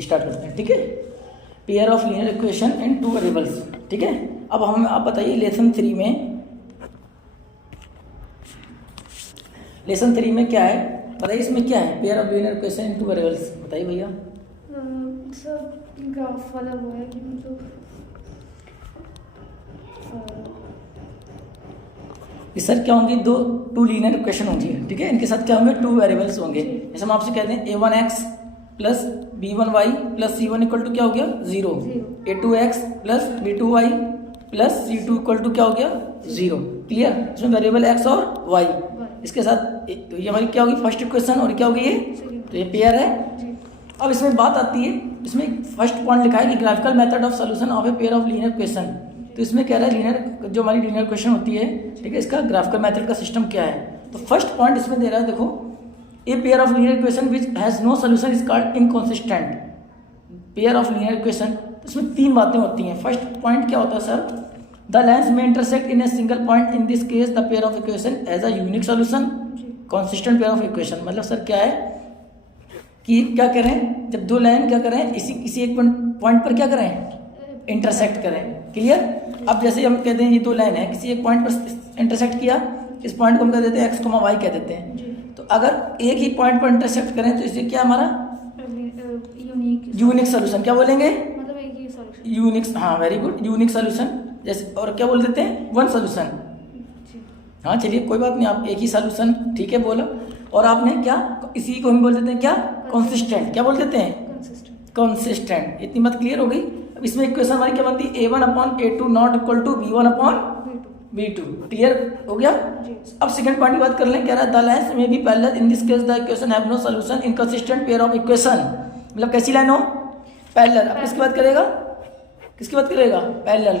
Start करते हैं, ठीक है। Pair of linear equation in two variables, ठीक है। अब हम आप बताइए लेसन थ्री में क्या है, बताइए इसमें क्या है, pair of linear equation in two variables, बताइए भैया। सर ग्राफ वाला वो है कि मतलब सर क्या होंगी, टू लीनियर इक्वेशन होंगी, ठीक है। इनके साथ क्या होंगे, टू वेरिएबल्स होंगे। जैसे हम आपसे कहते हैं a1x plus b1y plus c1 equal to क्या हो गया 0, a2x plus b2y plus c2 equal to क्या हो गया 0, क्लियर। इसमें वेरिएबल x और y, इसके साथ तो ये हमारी क्या होगी फर्स्ट इक्वेशन और क्या होगी ये, तो ये पेयर है। अब इसमें बात आती है, इसमें फर्स्ट पॉइंट लिखा है कि graphical method of solution of A pair of linear equation. तो इसमें कह रहा है लीनियर जो हमारी लीनियर इक्वेशन होती है, ठीक है, इसका ग्राफिकल मेथड का सिस्टम क्या है। तो फर्स्ट पॉइंट इसमें दे रहा है, देखो a pair of linear equation which has no solution is called inconsistent pair of linear equation. तो इसमें तीन बातें होती हैं। फर्स्ट पॉइंट क्या होता है sir, the lines may intersect in a single point, in this case the pair of equation has a unique solution, consistent pair of equation. मतलब सर क्या है कि क्या करें, जब दो लाइन क्या करें इसी एक पॉइंट पर क्या करें, इंटरसेक्ट करें, क्लियर। अब जैसे हम कहते हैं ये दो लाइन है, किसी एक पॉइंट पर इंटरसेक्ट किया, इस पॉइंट को हम कह देते हैं x, y कह देते हैं। तो अगर एक ही पॉइंट पर इंटरसेक्ट करें तो इसे क्या हमारा यूनिक सोल्यूशन क्या बोलेंगे, मतलब एक ही सॉल्यूशन, यूनिक, हाँ वेरी गुड, यूनिक सोल्यूशन। जैसे और क्या बोल देते हैं, वन सोल्यूशन। हाँ चलिए कोई बात नहीं, आप एक ही सोल्यूशन ठीक है बोलो। और आपने क्या, इसी को हम बोल देते हैं क्या, कंसिस्टेंट, क्या बोल देते हैं, कंसिस्टेंट। इतनी बात क्लियर हो गई। अब इसमें इक्वेशन हमारी क्या बनती है, a1/a2 not equal to b1/b2, clear हो गया। अब सेकंड पॉइंट की बात कर लें, कह रहा है द लाइन्स में be parallel, in this case the equation have no solution, inconsistent pair of equation. मतलब कैसी लाइन हो, पैरेलल। अब किसकी बात करेगा, किसकी बात करेगा, पैरेलल।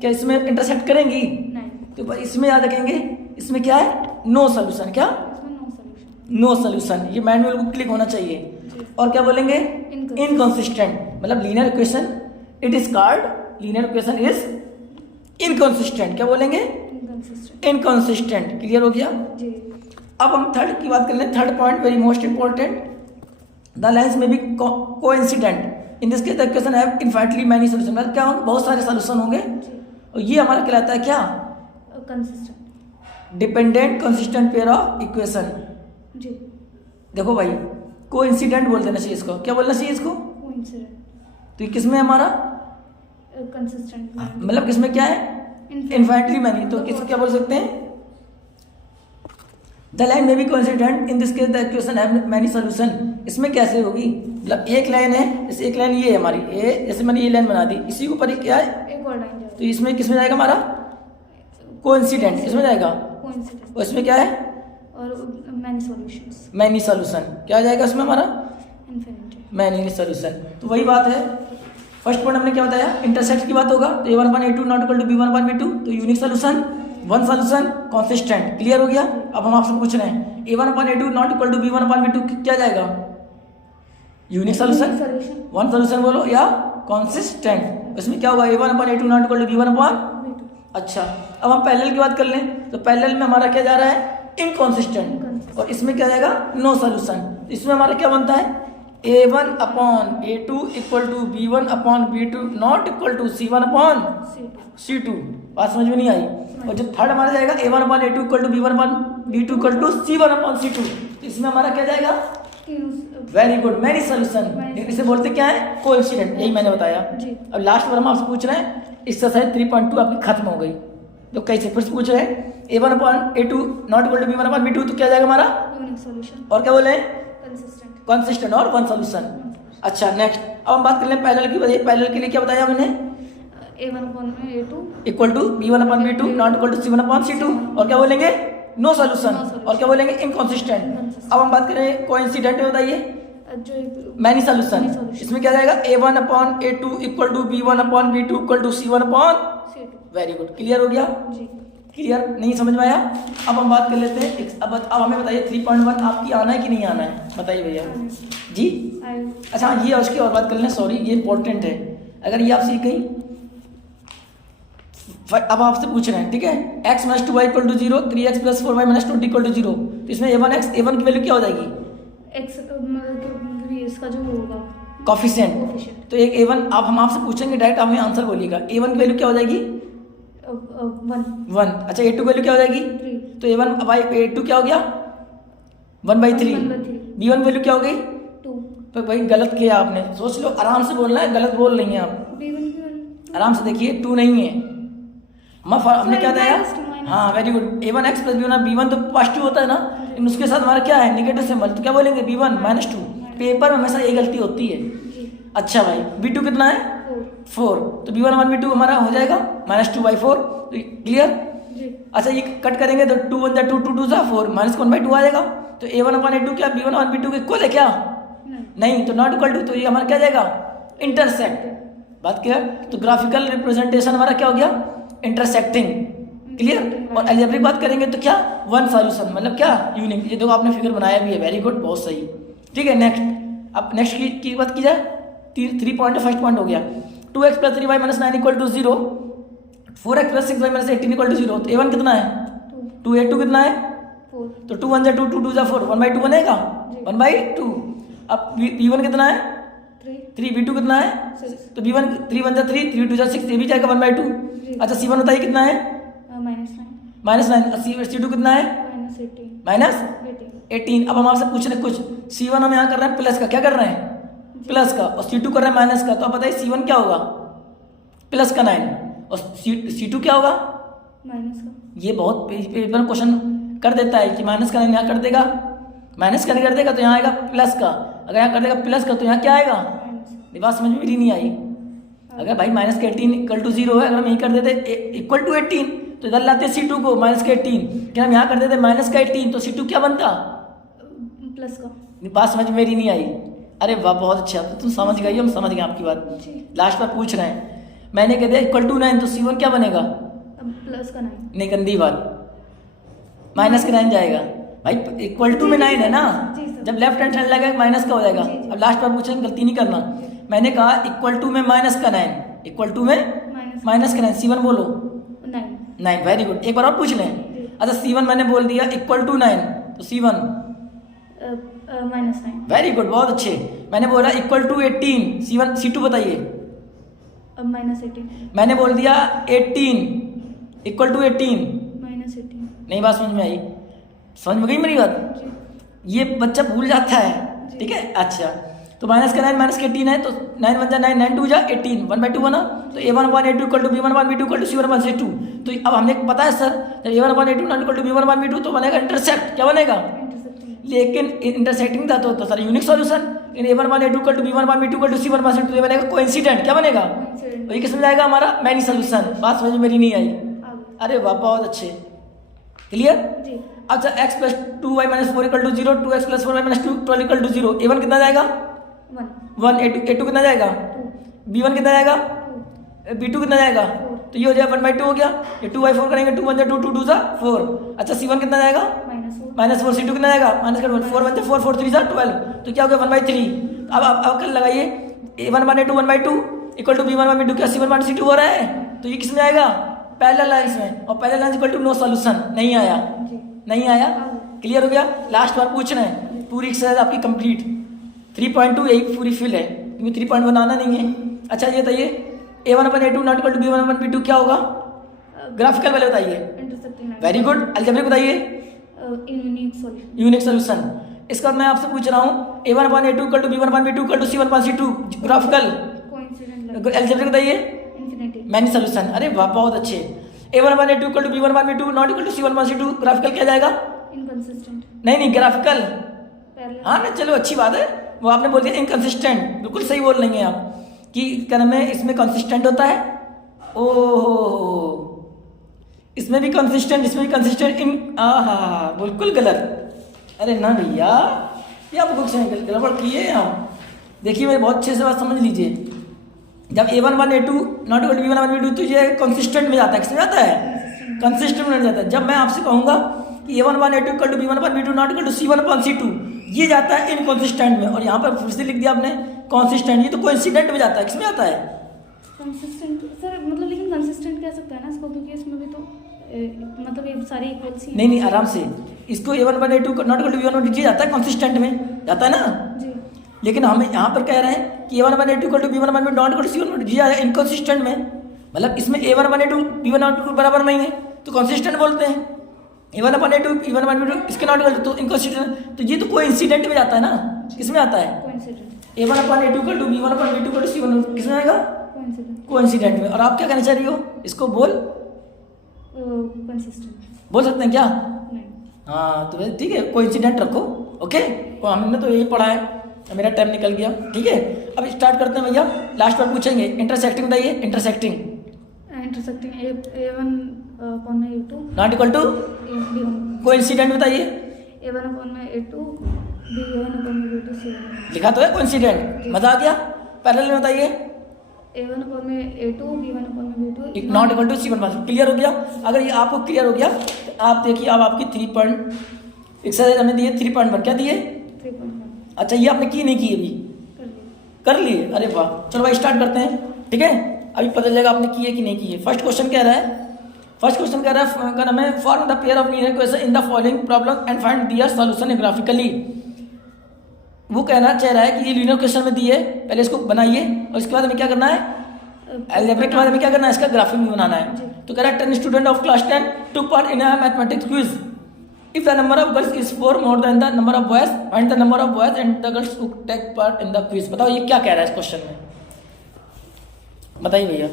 क्या इसमें इंटरसेक्ट करेंगी, तो इसमें याद रखेंगे, इसमें क्या है, नो सॉल्यूशन, क्या नो सॉल्यूशन। ये मैनुअल को क्लिक होना चाहिए। और क्या बोलेंगे, इनकंसिस्टेंट, मतलब linear equation it is called, linear equation is inconsistent, क्या बोलेंगे, इनकंसिस्टेंट, क्लियर हो गया। अब हम थर्ड की बात कर लें, third point very most important, the lines में be coincident, in this case the equation have infinitely many solution. मतलब क्या होंगे, बहुत सारे सॉल्यूशन होंगे, और ये हमारा कहलाता है क्या, consistent, dependent consistent pair of equation. देखो भाई कोइंसिडेंट बोल देना चाहिए इसको, क्या बोलना चाहिए इसको, तो ये किसमें हमारा कंसिस्टेंट, मतलब किसमें क्या है, इनफाइनाइटली मैनी। तो किस क्या बोल सकते हैं, the line may be coincident, in this case the equation have many solution. इसमें कैसे होगी, मतलब एक लाइन है, जैसे एक लाइन ये है हमारी, ये जैसे मैंने ये लाइन बना दी, इसी के ऊपर क्या है, एक और लाइन, तो इसमें किसमें जाएगा हमारा कोइंसिडेंट, इसमें जाएगा, और इसमें क्या है, और मैनी सॉल्यूशंस, मैनी सॉल्यूशन, क्या जाएगा इसमें हमारा, इनफिनिटी, मैनी सॉल्यूशन। तो वही बात है, फर्स्ट पॉइंट हमने क्या बताया, इंटरसेक्ट की बात होगा, तो a1/a2 not equal to b1/b2, तो unique solution, one solution, consistent, clear हो गया। अब हम आपसे पूछ रहे हैं a1/a2 not equal to b1/b2 क्या जाएगा, यूनिक सॉल्यूशन, वन सॉल्यूशन बोलो, या कंसिस्टेंट। इसमें क्या होगा, a1/a2 not equal to b1/b2। अच्छा अब हम पैरेलल की बात कर लें, तो पैरेलल में हमारा क्या जा रहा है, इनकंसिस्टेंट, और इसमें क्या जाएगा, नो सॉल्यूशन। इसमें हमारा क्या बनता है, a1/a2 equal to b1/b2 not equal to c1/c2। बात समझ में नहीं आई। और जो थर्ड हमारा जाएगा a1/a2 equal to b1/b2 equal to c1/c2, इसमें हमारा क्या जाएगा, वेरी गुड, मैनी सॉल्यूशन। इसे बोलते क्या है, कोइंसिडेंट, यही मैंने बताया। अब लास्ट बार हम आपसे पूछ रहे हैं, एक्सरसाइज 3.2 आपकी खत्म हो गई। तो कैसे फिर से पूछ रहे हैं, a1/a2 not equal to b1/b2, तो क्या जाएगा हमारा, यूनिक सॉल्यूशन, और क्या बोले, कंसिस्टेंट, और वन सॉल्यूशन। अच्छा नेक्स्ट, अब हम बात कर लें पैरेलल की। पैरेलल के लिए क्या बताया हमने, a1/a2 equal to b1/b2 not equal to c1/c2, और क्या बोलेंगे, नो सॉल्यूशन, और क्या बोलेंगे, इनकंसिस्टेंट। अब हम बात करें कोइंसिडेंट में, बताइए, जो मैनी सॉल्यूशन। इसमें क्या जाएगा, a1/a2 equal to b1/b2 equal to c1/c2। Very good, clear हो गया, क्लियर, नहीं समझ में आया। अब हम बात कर लेते हैं, अब हमें बताइए 3.1 आपकी आना है कि नहीं आना है, बताइए भैया जी। अच्छा ये उसकी और बात कर लें, सॉरी ये इंपॉर्टेंट है, अगर ये आप सीख गई। अब आपसे पूछ रहे हैं, ठीक है, x − 2y equal to 0, 3x + 4y - 20 equal to 0। तो इसमें a1 की वैल्यू क्या हो जाएगी, x मतलब इसका जो होगा कॉफिशिएंट। कोफिशिएंट तो एक A1 आप हम आपसे पूछेंगे डायरेक्ट, आप हमें आंसर बोलिएगा। A1 की वैल्यू क्या हो जाएगी? 1 1। अच्छा A2 की वैल्यू क्या हो जाएगी? 3 तो A1 बाई A2 क्या हो गया? 1/3। 1/3 B1 वैल्यू क्या हो गई? 2 तो भाई गलत किया आपने, सोच लो, आराम से बोलना है, गलत बोल रही हैं आप। B1 की वैल्यू आराम से देखिए, 2 नहीं है। हमने क्या दिया? -2 हाँ very good. A1x plus B1, B1 तो पॉजिटिव होता है ना, लेकिन उसके साथ हमारा क्या है? Negative symbol. तो क्या बोलेंगे? B1 -2। पेपर में हमेशा ये गलती होती है। जी अच्छा भाई, B2 कितना है? 4। तो B1 1 B2 हमारा हो जाएगा -2/4। क्लियर? जी अच्छा ये कट करेंगे तो 2 1 2 2 2 4 -1/2 आ जाएगा। तो A1/A2 क्या B1/B2 के इक्वल है क्या? नहीं, तो नॉट इक्वल टू, तो ये हमारा क्या जाएगा? इंटरसेक्ट। बात क्लियर? तो ग्राफिकल रिप्रेजेंटेशन हमारा क्या हो गया? इंटरसेक्टिंग। क्लियर? और अलजेब्रिक बात करेंगे तो क्या? वन सॉल्यूशन, मतलब क्या? यूनिक। ये देखो आपने फिगर बनाया भी है, वेरी गुड, बहुत सही। ठीक है, नेक्स्ट। अब नेक्स्ट की बात की जाए, 3 पॉइंट, फर्स्ट पॉइंट हो गया 2x + 3y - 9 = 0, 4x + 6y - 18 = 0। तो A1 कितना है? 2। A2 कितना है? 4 तो 2 1 2 2 2 4 1/2 बनेगा, 1/2। अब B1 कितना है? 3। B2 कितना है? 6 तो B1 3 1 3 3 2 6, ये भी जाएगा 1/2। अच्छा C1 बताइए कितना है? -9। C2 कितना है? -18। अब हम आपसे पूछ रहे हैं कुछ, C1 हम यहाँ कर रहे हैं प्लस का, क्या कर रहे हैं? प्लस का, और C2 कर रहे हैं माइनस का। तो आप बताइए C1 क्या होगा? प्लस का 9, और C2 क्या होगा? माइनस का ये बहुत पेपर क्वेश्चन कर देता है कि माइनस का 9 यहाँ कर देगा, माइनस का नहीं कर देगा तो यहाँ आएगा प्लस का, अगर यहाँ कर देगा प्लस का तो यहाँ क्या आएगा? माइनस ये बात समझ में भी नहीं आई। अगर भाई -18 = 0 है, अगर हम यही कर देते =18 तो इधर लाते C2 को -18, क्या हम यहाँ कर देते -18 तो C2 क्या बनता? प्लस का बात समझ में मेरी नहीं आई। अरे वाह बहुत अच्छा, तो तुम समझ गई, हम समझ गए आपकी बात। जी लास्ट में पूछ रहे हैं, मैंने कह दिया =9 तो C1 क्या बनेगा? अब प्लस का 9 नहीं, गंदी बात, -9 जाएगा भाई, = में 9 है ना, जी सर। जब लेफ्ट हैंड साइड लगेगा माइनस का हो जाएगा। जी, जी। अब लास्ट में पूछेंगे, गलती नहीं करना। मैंने कहा =में -9, में -9, C1 बोलो 9। वेरी गुड, एक बार और पूछ लें। अच्छा C1 मैंने बोल दिया =9 तो C1 -9 वेरी गुड, बहुत अच्छे। मैंने बोला =18 C1 C2 बताइए। अब -18 मैंने बोल दिया 18 =18, -18 नहीं बात समझ में आई? समझ में गई मेरी बात? जी ये बच्चा भूल जाता है, ठीक है। अच्छा तो -9 -18 है, तो 9 1 9 9 2 18 1/2 बना। तो A1/A2 = B1/B2 = C1/C2। तो अब हमने पता है सर, जब A1/A2 = B1/B2 तो बनेगा इंटरसेक्ट, क्या बनेगा? इंटरसेक्टिंग लेकिन इंटरसेक्टिंग था तो सर यूनिक सॉल्यूशन। इन A1/A2 = B1/B2 = C1/C2 तो ये बनेगा कोइंसिडेंट, क्या बनेगा? तो ये किस में जाएगा हमारा? Many solution. बात समझ में मेरी नहीं आई? अरे वाह बहुत अच्छे, क्लियर। जी अच्छा x + 2y - 4 = 0, 2x + 4y - 2 12 = 0। A1 कितना जाएगा? 1। A2 कितना जाएगा? 2 B1 कितना जाएगा? 2 B2 कितना जाएगा? तो ये हो जाएगा 1/2 हो गया। ये 2/4 करेंगे, 2 1 2 2 2 4। अच्छा C1 कितना जाएगा? -4। C2 कितना जाएगा? -4 1 4 4 3 12। तो क्या हो गया? 1/3। अब कल लगाइए, A1/A2 1/2 = B1/B2 क्या C1/C2 हो रहा है? तो ये किस में आएगा? पैरेलल लाइंस में, और पैरेलल लाइंस = नो सॉल्यूशन। नहीं आया, नहीं आया, क्लियर हो गया। लास्ट बार पूछ रहे हैं, पूरी एक्सरसाइज आपकी कंप्लीट 3.2 यही पूरी फिल है, क्योंकि 3 पॉइंट बनाना नहीं है। अच्छा ये बताइए A1/A2 = B1/B2 क्या होगा? ग्राफिकल वाले बताइए। Intersecting very good. अलजेब्रिक बताइए। Unique solution unique solution. इसका बाद मैं आपसे पूछ रहा हूँ A1/A2 = B1/B2 = C1/C2 graphical. Coincident algebraic बताइए। Infinity many solution. अरे वाह बहुत अच्छे। A1/A2 = B1/B2 = C1/C2 ग्राफिकल क्या जाएगा? इनकंसिस्टेंट नहीं ग्राफिकल। पैरेलल हाँ ना, चलो अच्छी बात है। वो आपने बोल दिया इनकंसिस्टेंट, बिल्कुल सही बोल रही हैं आप कि कर्म में इसमें कंसिस्टेंट होता है। ओह इसमें भी कंसिस्टेंट, इसमें भी कंसिस्टेंट, इन बिल्कुल गलत। अरे ना भैया, ये आप बुक से गड़बड़ किए हम। देखिए मेरे बहुत अच्छे से बात समझ लीजिए। जब A1/A2 = B1/B2 तो ये कंसिस्टेंट में जाता है, किसमें जाता है? कंसिस्टेंट में जाता है। जब मैं आपसे कहूँगा कि A1/A2 = B1/B2 = C1/C2 ये जाता है इनकंसिस्टेंट में, और यहाँ पर फिर से लिख दिया आपने कंसिस्टेंट, ये तो कोइंसिडेंट में जाता है। किसमें जाता है? कंसिस्टेंट सर, मतलब लेकिन कंसिस्टेंट कह सकते हैं ना इसको, क्योंकि इसमें भी तो मतलब ये सारे इक्वल सी नहीं नहीं, आराम से इसको A1/A2 = B1/B2 जाता है कंसिस्टेंट में, जाता है ना। जी लेकिन हमें यहाँ पर कह रहे हैं कि a1 1 a2 equal to b1 1 b not equal to c1 जी आया इनकॉन्सिस्टेंट में, मतलब इसमें a1 1 a2 b1 1 बराबर नहीं है तो कॉन्सिस्टेंट बोलते हैं। a1 1 a2 b1 1 b2 इसके नॉट इक्वल तो इनकॉन्सिस्टेंट, तो ये तो कोइंसिडेंट में जाता है ना, किसमें आता है coincident. a1 a2 equal to b1 b2 equal to c1 किसमें आएगा कोइंसिडेंट। कोइंसिडेंट में। और आप क्या कहना चाह रही हो, इसको बोल कंसिस्टेंट। बोल सकते हैं क्या? नहीं। हाँ तो ठीक है कोइंसिडेंट रखो। ओके तो हमने तो यही पढ़ा है, मेरा टाइम निकल गया। ठीक है अब स्टार्ट करते हैं भैया, लास्ट बार पूछेंगे इंटरसेक्टिंग बताइए। इंटरसेक्टिंग इंटरसेक्टिंग a1 अपॉन में a2 not equal to b1 coincident बताइए। a1 अपॉन में a2 b1 अपॉन में b2 c1। लिखा तो है कोइंसिडेंट, मजा आ गया। पैरेलल में बताइए a1 अपॉन में a2 b1 अपॉन में b2 not equal to c1। Clear हो गया? अगर ये आपको क्लियर हो गया तो आप देखिए अब आपकी 3 पॉइंट एक्सरसाइज हमें दिए 3.1 क्या दिए? 3.1 अच्छा ये आपने की नहीं की अभी? कर लिए? अरे वाह, चलो भाई स्टार्ट करते हैं। ठीक है अभी पता चलेगा आपने की है कि नहीं की है। फर्स्ट क्वेश्चन कह रहा है, फर्स्ट क्वेश्चन कह रहा है का नाम है form the pair of linear equation in the following problem and find their solution graphically. वो कहना चाह रहा है कि ये लीनियर इक्वेशन में दिए, पहले इसको बनाइए और इसके बाद हमें क्या करना है, अलजेब्रिक के बाद हमें क्या करना है, इसका ग्राफिक भी बनाना है। तो कह रहा है 10 student of class 10 took part in a mathematics quiz. If the number of girls is 4 more than the number of boys, find the number of boys and the girls who take part in the quiz. बताओ ये क्या कह रहा है इस question में, बताइए भैया।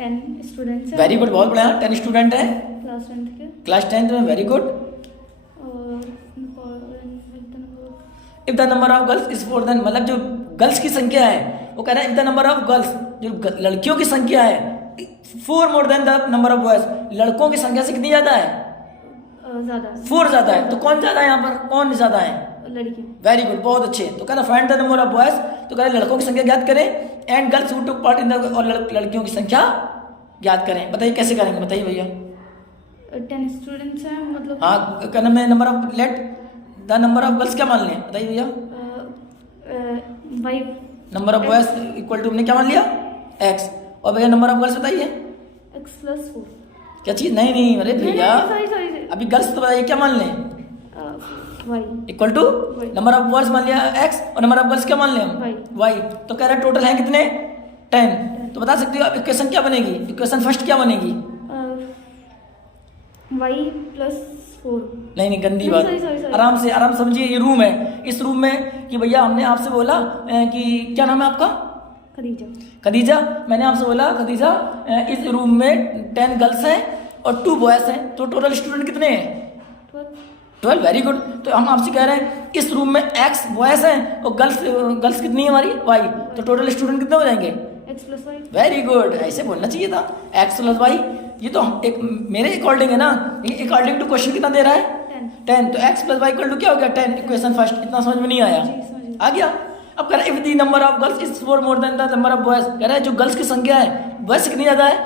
10 स्टूडेंट्स हैं। वेरी गुड, बहुत बढ़िया। 10 स्टूडेंट है क्लास 10 के क्लास 10 में, वेरी गुड। और if the number of girls is 4 then, मतलब जो गर्ल्स की संख्या है वो कह रहा है if the number of girls, जो लड़कियों की संख्या है 4 more than the number of boys, लड़कों की संख्या से कितनी ज्यादा है? ज्यादा 4 ज्यादा है। तो कौन ज्यादा है यहाँ पर, कौन ज्यादा है? लड़कियां। वेरी गुड, बहुत अच्छे। तो कह रहा find the number of boys, तो कह रहा लड़कों की संख्या ज्ञात करें and girls who took part in the, और लड़कियों की संख्या ज्ञात करें। बताइए कैसे करेंगे, बताइए भैया। 10 स्टूडेंट्स हैं मतलब। हाँ क्या नाम है, number of let the number of girls क्या मान लें, बताइए भैया। 5 number of boys equal to हमने क्या मान लिया x, और भैया नंबर ऑफ गर्ल्स बताइए x प्लस 4। क्या चीज? नहीं नहीं अरे भैया सॉरी अभी गर्ल्स तो बताइए क्या मान लें, y equal to number of boys मान लिया x और नंबर ऑफ गर्ल्स क्या मान लें हम y। तो कह रहा है टोटल है कितने 10। तो बता सकते हो अब इक्वेशन क्या बनेगी, इक्वेशन फर्स्ट क्या बनेगी? y plus 4। नहीं गंदी बात, sorry. आराम से समझिए। ये रूम है, इस रूम में कि भैया हमने आपसे बोला कि क्या नाम है आपका? खदीजा। मैंने आपसे बोला खदीजा इस रूम में 10 गर्ल्स हैं और 2 बॉयज हैं, तो टोटल स्टूडेंट कितने हैं? 12। Very good. तो हम आपसे कह रहे हैं इस रूम में x बॉयज हैं और गर्ल्स कितनी है हमारी y, तो टोटल स्टूडेंट कितने हो जाएंगे? x plus y। Very good, ऐसे बोलना चाहिए था x प्लस y। ये तो एक मेरे अकॉर्डिंग है ना, अकॉर्डिंग टू क्वेश्चन कितना दे रहा है 10। तो x plus y equal to क्या हो गया 10। इक्वेशन फर्स्ट, इतना समझ में नहीं आया? आ गया। अब कह रहा है if the number of girls is 4 more than the number of boys, कह रहा है जो गर्ल्स की संख्या है बॉयज कितनी ज्यादा है?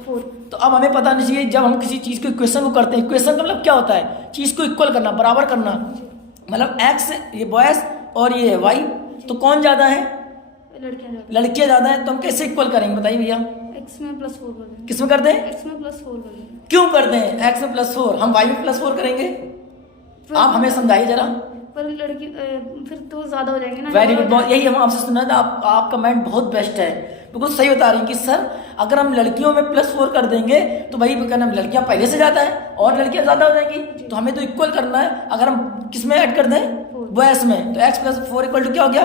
4। तो अब हमें पता नहीं चाहिए जब हम किसी चीज को इक्वेशन को करते हैं, इक्वेशन का मतलब क्या होता है, चीज को इक्वल करना, बराबर करना। मतलब x ये बॉयज और ये y, तो कौन ज्यादा है? लड़कियां ज्यादा है। तो हम कैसे इक्वल करेंगे बताइए भैया? x में प्लस 4 कर देंगे। किस में कर दें? x में प्लस 4 कर देंगे। क्यों कर दें x में प्लस 4? हम y में प्लस 4 करेंगे। आप हमें समझाइए जरा। पर लड़की फिर तो ज्यादा हो जाएंगे ना। वेरी गुड, यही हम आपसे सुनना था। आपका माइंड बहुत बेस्ट है, बिल्कुल सही बता रही हैं कि सर अगर हम लड़कियों में प्लस 4 कर देंगे तो भाई कहना लड़कियां पहले से ज्यादा है और लड़कियां ज्यादा हो जाएंगी, तो हमें तो इक्वल करना है। अगर हम किस में ऐड कर दें बॉयज में, तो x प्लस 4 इक्वल टू क्या हो गया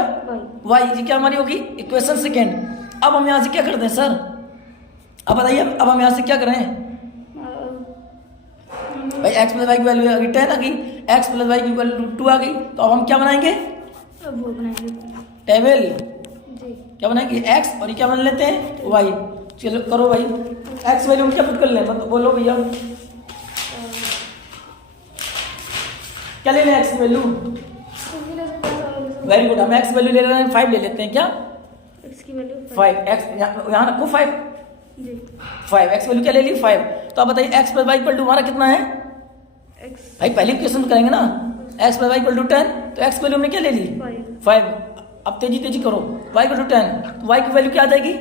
y। ये क्या हमारी होगी इक्वेशन सेकेंड। अब हम यहाँ से क्या करते हैं सर, अब बताइए अब हम यहाँ से क्या करें भाई? x प्लस वाई की वैल्यू आ गई 10 आ गई, x प्लस वाई की वैल्यू 2 आ गई। तो अब हम क्या बनाएंगे? वो बनाएंगे टेबल। जी। क्या बनाएंगे x और ये क्या बना लेते हैं y। चलो करो भाई, x वैल्यू क्या पुट कर लें, मतलब बोलो भैया क्या ले लें x की वैल्यू? वेरी गुड, हम x वैल्यू ले रहे हैं 5 ले लेते हैं। क्या x की वैल्यू 5, x यहाँ रखो 5 जी। 5 x वैल्यू क्या ले ली 5। तो अब बताइए x plus Y equal to हमारा कितना है? x भाई पहले क्वेश्चन करेंगे ना, x plus Y equal to 10, तो x वैल्यू हमने क्या ले ली 5। अब तेजी करो, y इक्वल टू 10, तो y की वैल्यू क्या आ जाएगी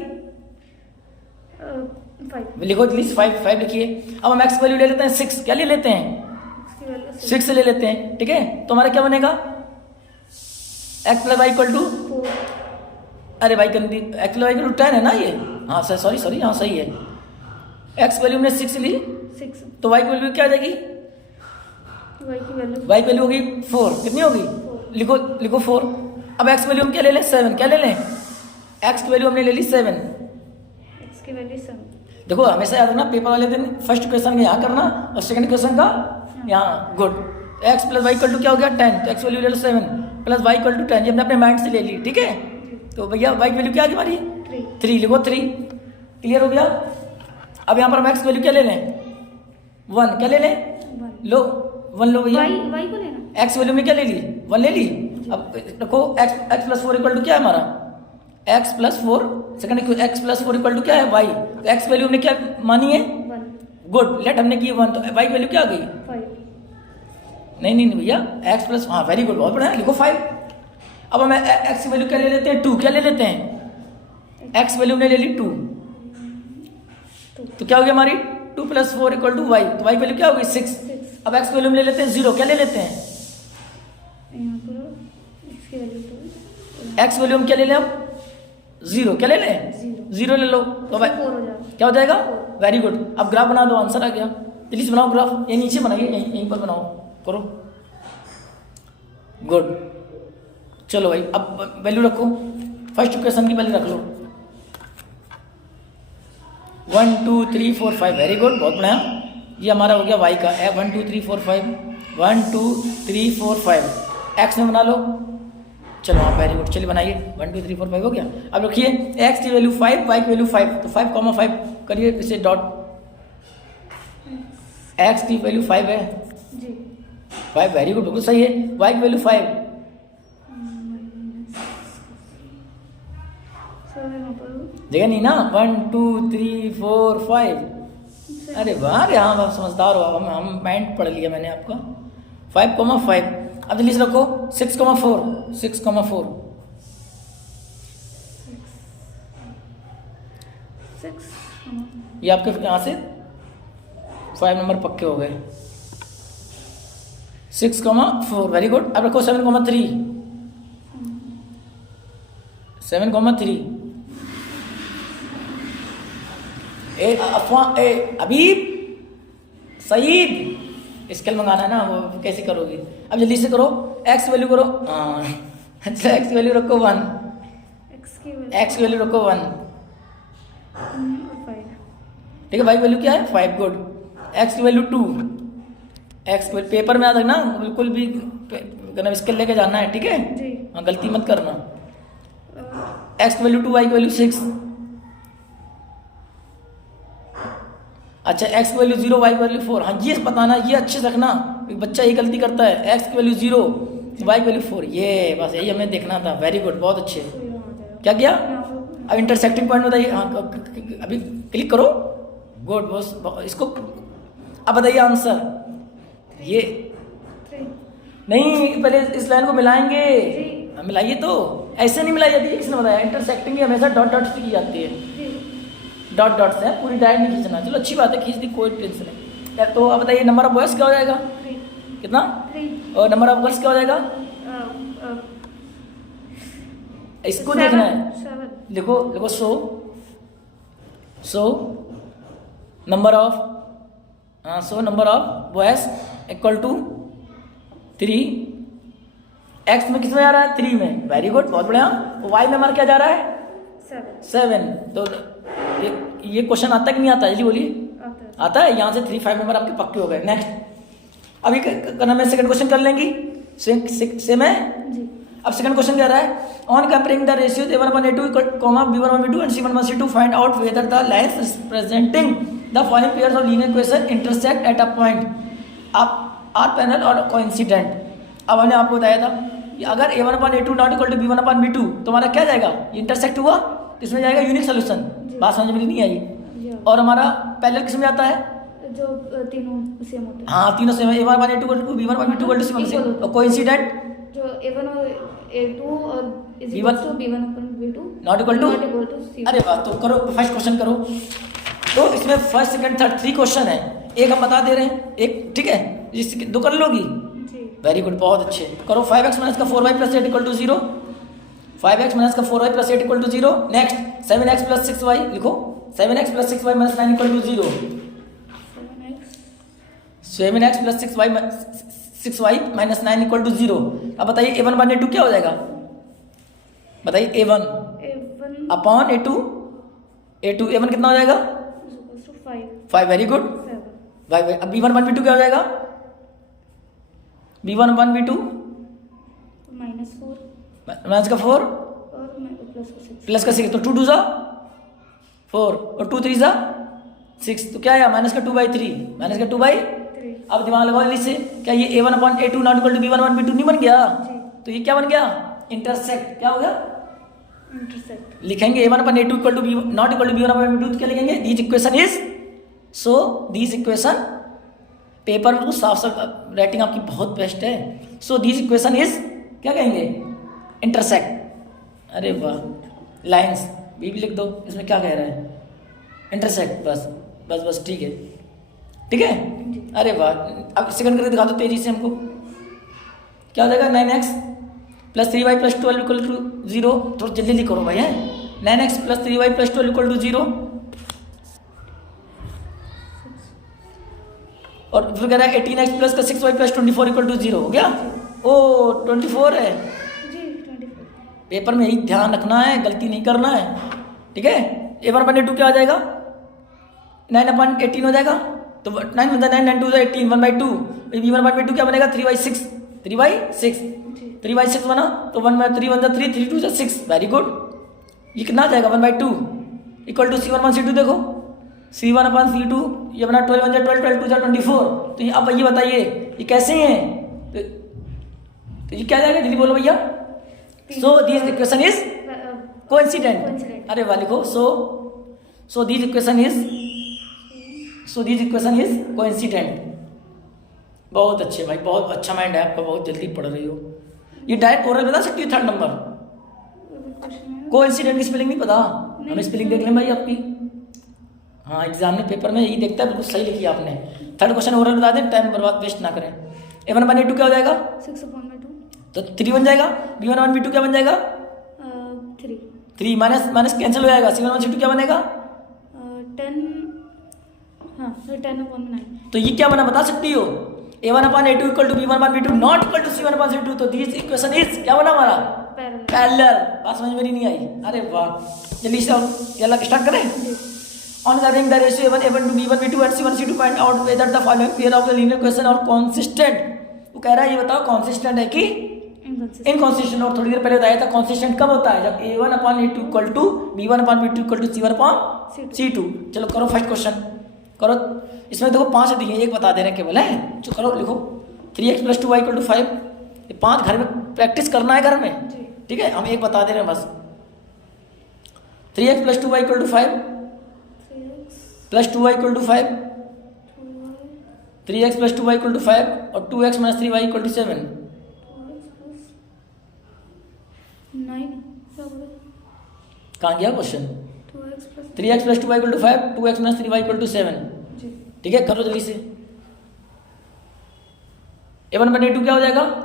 5। लिखो प्लीज 5 लिखिए। अब हम x वैल्यू ले लेते हैं 6, क्या ले लेते हैं 6 ले लेते हैं। ठीक है, तो हमारा क्या बनेगा X plus Y equal to, 4 अरे भाई गंदी, X plus Y equal to 10 है ना ये, हाँ सर सॉरी हाँ सही है। एक्स वैल्यू हमने 6 ली 6 तो वाई की वैल्यू क्या आ जाएगी, y की वैल्यू वाई की वैल्यू होगी 4, कितनी होगी, लिखो 4। अब एक्स वैल्यू हम क्या ले लें 7, क्या ले लें, एक्स की वैल्यू हमने ले ली 7। x की वैल्यू 7। देखो हमेशा याद रखना पेपर वाले दिन फर्स्ट क्वेश्चन यहाँ करना और सेकंड क्वेश्चन का यहाँ, good. X plus Y equal to क्या हो गया 10, तो एक्स वैल्यू ले लो 7 प्लस वाई इक्वल टू 10, ये हमने अपने माइंड से ले ली, ठीक है। तो भैया वाई की वैल्यू क्या आ गई हमारी 3, लिखो 3, क्लियर हो गया। अब यहाँ पर हम एक्स वैल्यू क्या ले लें 1, क्या ले लें, 1 लो 1 लो भैया, y को लेना, एक्स वैल्यू में क्या ले ली 1 ले ली। अब देखो एक्स प्लस 4 इक्वल टू क्या है हमारा, X plus 4, second X plus 4 equal to क्या है वाई, तो एक्स वैल्यू हमने क्या मानी है 1 गुड, लेट हमने की 1, तो वाई वैल्यू क्या आ गई 5 नहीं भैया एक्स प्लस, हाँ वेरी गुड बहुत बढ़िया, लिखो 5। अब हम एक्स की वैल्यू क्या ले लेते हैं 2, क्या ले लेते हैं, एक्स वैल्यू हमने ले ली 2, तो क्या हो गया हमारी 2 प्लस 4 इक्वल टू वाई, तो वाई वैल्यू क्या होगी 6। अब एक्स वैल्यू हम ले लेते हैं 0, क्या ले लेते हैं, यहाँ पर x की वैल्यू तो एक्स वैल्यू हम क्या ले लें हम 0, क्या ले लें 0 ले लो, तो 4 हो जाएगा, क्या हो जाएगा, वेरी गुड। अब ग्राफ बना दो, आंसर आ गया, जल्दी से बनाओ ग्राफ, ये नीचे बनाइए, यहीं पर बनाओ, करो, गुड। चलो भाई अब वैल्यू रखो, फर्स्ट क्वेश्चन की वैल्यू रख लो 1 2 3 4 5, वेरी गुड बहुत बढ़िया। ये हमारा हो गया वाई का, 1 2 3 4 5, 1 2 3 4 5, एक्स में बना लो, चलो हाँ वेरी गुड, चलिए बनाइए 1 2 3 4 5 हो गया। अब रखिए एक्स की वैल्यू 5, वाई की वैल्यू 5, तो 5,5 करिए इसे डॉट, एक्स की वैल्यू 5 है जी 5, वेरी गुड बिल्कुल सही है, वाई की वैल्यू 5, सर यहाँ पर जगह नहीं ना 1 2 3 4 5, अरे वाह रे हाँ आप समझदार हो, हम माइंड पढ़ लिया मैंने आपका, 5,5। अब जल्दी से रखो 6,4, 6,4 ये आपके यहाँ से 5 नंबर पक्के हो गए, 6,4 वेरी गुड। अब रखो 7,3, 7,3 अभी सईद स्केल मंगाना है ना, वो कैसे करोगी, अब जल्दी से करो, एक्स वैल्यू करो, अच्छा एक्स वैल्यू रखो 1, एक्स वैल्यू रखो 1, 5 ठीक है, वाई वैल्यू क्या है 5, गुड। एक्स की वैल्यू 2, एक्स पेपर में याद रखना बिल्कुल भी स्केल लेके जाना है, ठीक है, जी हाँ गलती मत करना। एक्स की वैल्यू 2, वाई की वैल्यू 6, अच्छा एक्स की वैल्यू 0, वाई की वैल्यू 4, हाँ ये बताना, ये अच्छे से रखना, बच्चा ये गलती करता है, एक्स की वैल्यू 0, वाई की वैल्यू 4, ये बस यही हमें देखना था, वेरी गुड बहुत अच्छे। क्या किया, अब इंटरसेक्टिंग पॉइंट बताइए, हाँ अभी क्लिक करो, गुड बस इसको, अब बताइए आंसर, ये नहीं पहले इस लाइन को मिलाएंगे, मिलाइए तो, ऐसे नहीं मिलाई जाती है, किसने बताया, इंटरसेक्टिंग हमेशा डॉट डॉट से की जाती है, डॉट डॉट से, पूरी डायरेक्ट नहीं खींचना, चलो अच्छी बात है खींच दी, कोई टेंशन नहीं। तो अब बताइए नंबर ऑफ बॉयज क्या हो जाएगा, कितना, और नंबर ऑफ गर्ल्स क्या हो जाएगा, इसको देखना है, लिखो लिखो सो नंबर ऑफ, हाँ so number of boys equal to 3, X में किस में आ रहा है 3 में, वेरी गुड बहुत बढ़िया। वाई में हमारा क्या जा रहा है 7, तो ये क्वेश्चन आता है कि नहीं आता है, जी बोलिए आता है, यहाँ से 3 5 नंबर आपके पक्के हो गए। नेक्स्ट अभी करना मैं सेकंड क्वेश्चन कर लेंगी, सेम है जी। अब सेकंड क्वेश्चन क्या रहा है, on comparing the ratio a1/a2, b1/b2 and c1/c2 find out whether the lines presenting the following pairs of linear equation intersect at a point are parallel और coincident. अब हमने आपको बताया था कि अगर a1/a2 not equal to b1/b2 तो हमारा क्या जाएगा, इंटरसेक्ट हुआ, इसमें जाएगा यूनिक सोल्यूशन, बात समझ में नहीं आई, और हमारा पैरेलल किस में जाता है, जो तीनों सेम होते हैं, हाँ तीनों सेम है, a1/a2 टू b1/b2 c1/c2, और कोइंसिडेंट जो a1 और a2 और b1/b2 not equal to, c। अरे वाह, तो करो फर्स्ट क्वेश्चन करो, तो इसमें फर्स्ट सेकंड थर्ड 3 क्वेश्चन है, एक हम बता दे रहे हैं, एक ठीक है, जिसके 2 कर लोगी, वेरी गुड, बहुत अच्छे। करो 5x माइनस का 4y plus 8 equal to 0। 5x minus का 4y plus 8 equal to 0। Next 7x plus 6y लिखो। 7x plus 6y minus 9 equal to 0। 7x plus 6y minus 9 equal to 0। अब बताइए a1 अपॉन a2 क्या हो जाएगा? बताइए a1 upon a2 a1 कितना हो जाएगा? 5। Very good. अब b1 अपॉन b2 क्या हो जाएगा? b1 अपॉन b2 माइनस का 4 प्लस का 6, तो 2 2 जा 4 और 2 3 जा 6, तो क्या आया? माइनस का 2/3, माइनस का 2/3। अब दिमाग लगाओ जल्दी से, क्या ये a1 upon a2 not equal to b1 upon b2 नहीं बन गया? तो ये क्या बन गया? इंटरसेक्ट। क्या हो गया? इंटरसेक्ट। लिखेंगे a1 upon a2 equal to b not equal to b1 upon b2, तो क्या लिखेंगे? This equation is, so this equation, paper में साफ साफ राइटिंग आपकी बहुत बेस्ट है। सो दिस इक्वेशन इज क्या कहेंगे? इंटरसेक्ट। अरे वाह, लाइंस भी लिख दो, इसमें क्या कह रहा है? इंटरसेक्ट। बस बस बस, ठीक है ठीक है। अरे वाह, अब सेकंड करके दिखा दो तेजी से हमको। क्या हो जाएगा? 9x plus 3y plus 12 equal to 0। थोड़ा जल्दी जल्दी करो भाई, है 9x plus 3y plus 12 equal to 0। और फिर कह रहा है 18x प्लस का 6y प्लस 24 इक्वल टू 0 हो गया। ओ 24 है जी, 24। पेपर में यही ध्यान रखना है, गलती नहीं करना है, ठीक है। a1 अपॉन a2 क्या आ जाएगा? 9 अपॉन 18 हो जाएगा, तो 9 बनता है 9 9 2 18 1/2। b1 अपॉन b2 क्या बनेगा? 3/6 3/6 3/6 बना, तो 1/3 बनता 3 3 2 6। Very good. ये कितना आ जाएगा? 1/2 equal to c1 upon c2। देखो c1 अपॉन c2 ये बना 12 1 12 12 2 24। तो ये अब ये बताइए ये कैसे हैं? तो ये क्या जाएगा? जल्दी बोलो भैया। सो दिस इक्वेशन इज कोइंसिडेंट। अरे वाह लिखो। सो दिस इक्वेशन इज कोइंसिडेंट। बहुत अच्छे भाई, बहुत अच्छा माइंड है आपका, बहुत जल्दी पढ़ रही हो। ये डायरेक्ट ओरल बता सकती हो 3rd नंबर? कोइंसिडेंट की स्पेलिंग नहीं पता? हमें स्पेलिंग देख लें भाई आपकी। हाँ, एग्जाम में पेपर में यही देखता है, बिल्कुल सही लिखी आपने। 3rd क्वेश्चन ओरल बता दें, टाइम बर्बाद वेस्ट ना करें। a1 अपॉन a2 क्या हो जाएगा? 6/2 तो 3 बन जाएगा। b1 अपॉन b2 क्या बन जाएगा? 3 माइनस कैंसिल हो जाएगा। c1 अपॉन c2 क्या बनेगा? 10/9। तो ये क्या बना बता सकती हो? a1 upon a2 equal to b1 upon b2 not equal to c1 upon c2। तो दिस इक्वेशन इज क्या बना हमारा? पैरेलल। बात समझ मेरी नहीं आई? अरे वाह, जल्दी से चला स्टार्ट करें। On observing the ratio a1 a1 to b1 b2 and c1 c2, find out whether the following pair of the linear equation are consistent। वो कह रहा है ये बताओ consistent है कि इनकॉन्सिस्टेंट। और थोड़ी देर पहले बताया था consistent कब होता है? जब a1 upon a2 equal to b1 upon b2 equal to c1 upon c2। चलो करो फर्स्ट क्वेश्चन करो। इसमें देखो 5 दिए, एक बता दे रहे हैं केवल, है जो करो। लिखो 3x plus 2y equal to 5। ये 5 घर में प्रैक्टिस करना है घर में, ठीक है। हम एक बता दे रहे हैं बस। 3x plus 2y equal to 5 plus 2y equal to 5। 3x plus 2y equal to 5 और 2x minus 3y equal to 7। 9 कहाँ गया question? 3x plus 2y equal to 5 2x minus 3y equal to 7। ठीक है, करो जल्दी से। a1 अपॉन a2 क्या हो जाएगा?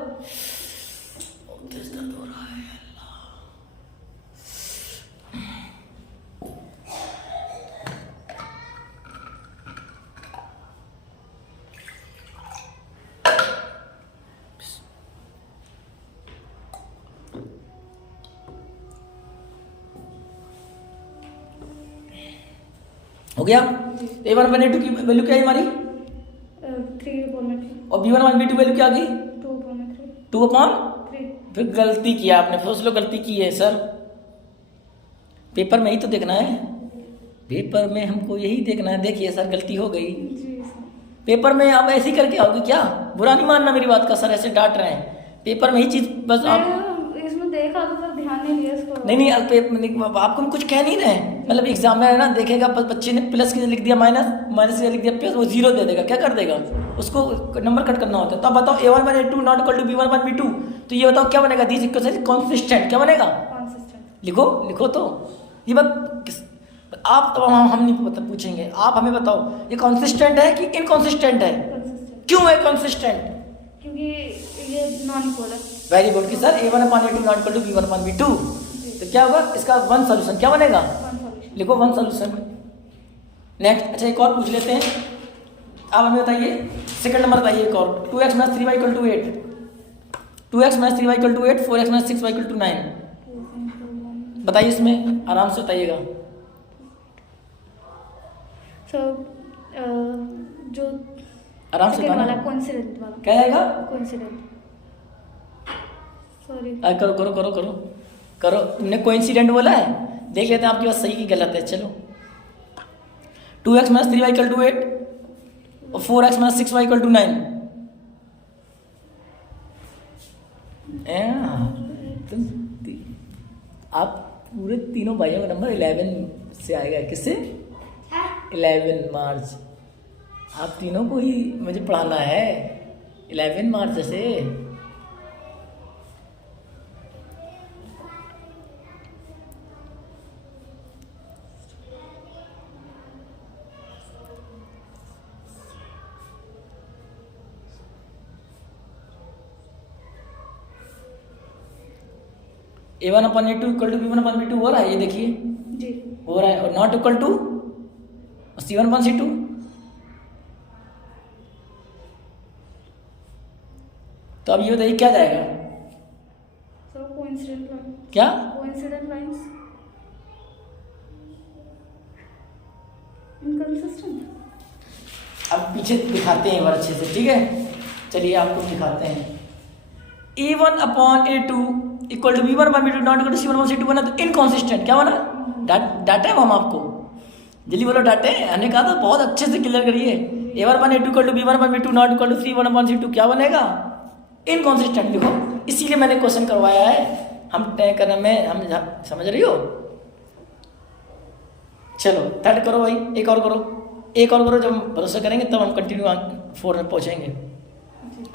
हो गया। a1 अपॉन a2 की वैल्यू क्या है हमारी? 3/3 और b1 अपॉन b2 वैल्यू क्या आ गई? 2/3 2 अपॉन। फिर गलती किया आपने, सोच लो गलती की है सर। पेपर में ही तो देखना है, पेपर में हमको यही देखना है। देखिए सर गलती हो गई जी सर। पेपर में। आप ऐसे ही करके आओगे क्या? बुरा नहीं मानना मेरी बात का सर, ऐसे डांट रहे हैं। पेपर में ही चीज बस आप इसमें देखा तो सर ध्यान नहीं दिया इसको। नहीं आपको हम कुछ कह नहीं रहे। मतलब एग्जाम में है ना, देखेगा बच्चे ने प्लस की लिख दिया माइनस, माइनस की लिख दिया प्लस, वो 0 दे देगा। क्या कर देगा? उसको नंबर कट करना होता है। तो अब बताओ a1 upon a2 not equal to b1 upon b2। तो ये बताओ क्या बनेगा? This equation consistent. क्या बनेगा? कॉन्सिस्टेंट। लिखो तो ये बात आप तो हम नहीं पता पूछेंगे, आप हमें बताओ ये कॉन्सिस्टेंट है कि इनकॉन्सिस्टेंट है? कंसिस्टेंट। क्यों है कॉन्सिस्टेंट? क्योंकि ये ये नॉन इक्वल है। वेरी गुड कि sir a1 upon a2 not equal to b1 upon b2। तो क्या होगा इसका वन सॉल्यूशन, क्या बनेगा, वन सॉल्यूशन। लिखो वन सॉल्यूशन। नेक्स्ट, अच्छा एक और पूछ लेते हैं। अब हमें बताइए सेकंड नंबर बताइए एक और। 2x minus 3y equal to 8, 2x minus 3y equal to 8, 4x minus 6y equal to 9। बताइए इसमें आराम से बताइएगा। सो जो आराम से सेकंड बताना। वाला कोइंसिडेंट वाला, क्या आएगा, कोइंसिडेंट, सॉरी करो करो करो करो करो। तुमने कोइंसिडेंट बोला है, देख लेते हैं आपकी बात सही की गलत है। चलो 2x minus 3y equal to 8 और 4x minus 6y equal to 9। आप पूरे तीनों भाइयों का नंबर 11 से आएगा। किससे, 11 मार्च। आप तीनों को ही मुझे पढ़ाना है 11 मार्च से। a1 upon a2 equal to b1 upon b2 हो रहा है, ये देखिए जी, हो रहा है। और not equal to c1 upon c2। तो अब ये बताइए क्या जाएगा, सो कोइंसिडेंट लाइन, क्या कोइंसिडेंट लाइंस, इनकंसिस्टेंट। अब पीछे दिखाते हैं एक बार अच्छे से, ठीक है। चलिए आपको दिखाते हैं। a1 upon a2 equal to b1 upon b2 not equal to c1 upon c2 बना, तो इनकॉन्सिस्टेंट क्या बना, डाटे हम आपको जल्दी बोलो, डाटे। हमने कहा था बहुत अच्छे से क्लियर करिए। a1 upon a2 equal to b1 upon b2 not equal to c1 upon c2 क्या बनेगा, इनकॉन्सिस्टेंट। लिखो, इसीलिए मैंने क्वेश्चन करवाया है, हम तय करने में हम समझ रही हो। चलो थर्ड करो भाई, एक और करो, एक और करो। जब हम भरोसा करेंगे तब हम कंटिन्यू 4 में पहुंचेंगे।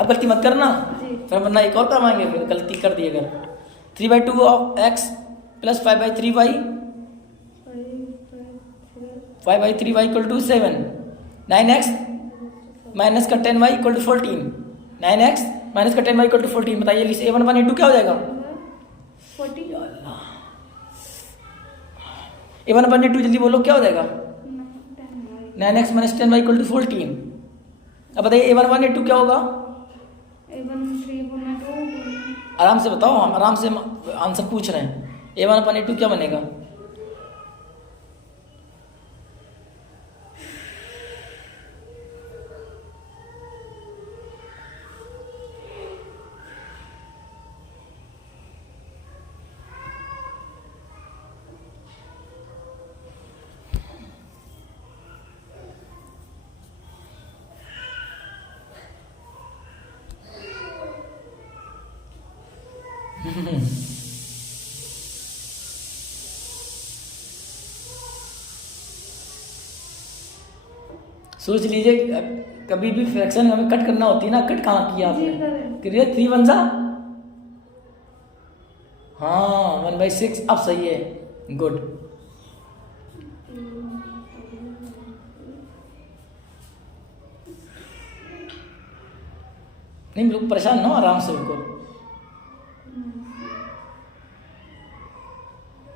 अब गलती मत करना, फिर वरना एक और करवाएंगे, फिर गलती कर दिए अगर। 3/2 of x plus 5/3y, 5/3y equal to 7, 9x minus का 10y equal to 14, 9x minus का 10y इक्वल टू 14। बताइए a1 अपॉन a2 क्या हो जाएगा, 40, a1 अपॉन a2 जल्दी बोलो क्या हो जाएगा, 9x minus 10y equal to 14। अब बताइए a1 अपॉन a2 क्या होगा, A1 3/2, आराम से बताओ, हम आराम से आंसर पूछ रहे हैं। a1 अपॉन a2 क्या बनेगा, सोच लीजिए। कभी भी फ्रैक्शन हमें कट करना होती है ना, कट कहाँ किया जी, आपने, करें। करिए 3 1 सा, हाँ 1/6। अब सही है, गुड। नहीं लोग परेशान ना हो, आराम से बिल्कुल।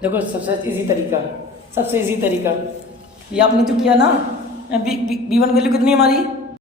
देखो सबसे इजी तरीका, सबसे इजी तरीका ये आपने जो किया ना, b1 वैल्यू कितनी है हमारी